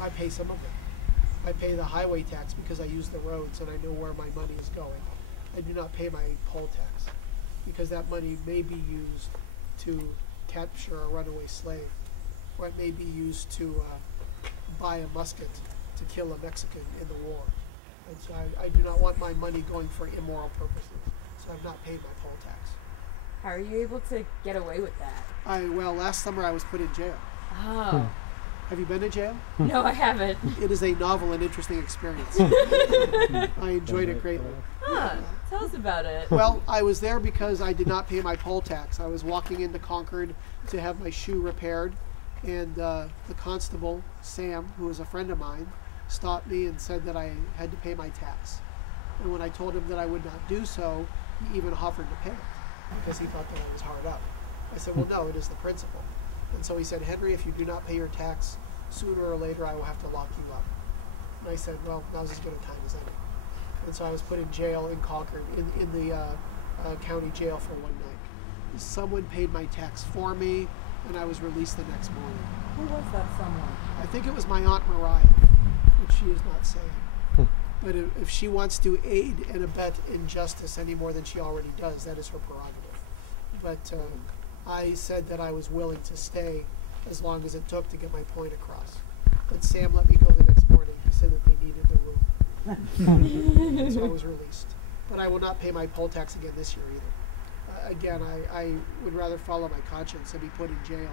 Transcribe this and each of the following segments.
I pay some of it. I pay the highway tax because I use the roads and I know where my money is going. I do not pay my poll tax because that money may be used to capture a runaway slave, or it may be used to buy a musket to kill a Mexican in the war. And so I do not want my money going for immoral purposes. So I've not paid my poll tax. How are you able to get away with that? Well, last summer I was put in jail. Oh. Have you been to jail? No, I haven't. It is a novel and interesting experience. I enjoyed it greatly. Huh. Tell us about it. Well, I was there because I did not pay my poll tax. I was walking into Concord to have my shoe repaired, and the constable, Sam, who was a friend of mine, stopped me and said that I had to pay my tax. And when I told him that I would not do so, he even offered to pay it because he thought that I was hard up. I said, well, no, it is the principle. And so he said, Henry, if you do not pay your tax, sooner or later I will have to lock you up. And I said, well, now's as good a time as any. And so I was put in jail in Concord, in the county jail for one night. Someone paid my tax for me, and I was released the next morning. Who was that someone? I think it was my Aunt Mariah, which she is not saying. But if she wants to aid and abet injustice any more than she already does, that is her prerogative. But I said that I was willing to stay as long as it took to get my point across. But Sam let me go the next morning. He said that they needed the room. So I was released. But I will not pay my poll tax again this year either. Again, I would rather follow my conscience and be put in jail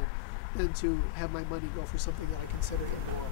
than to have my money go for something that I consider immoral.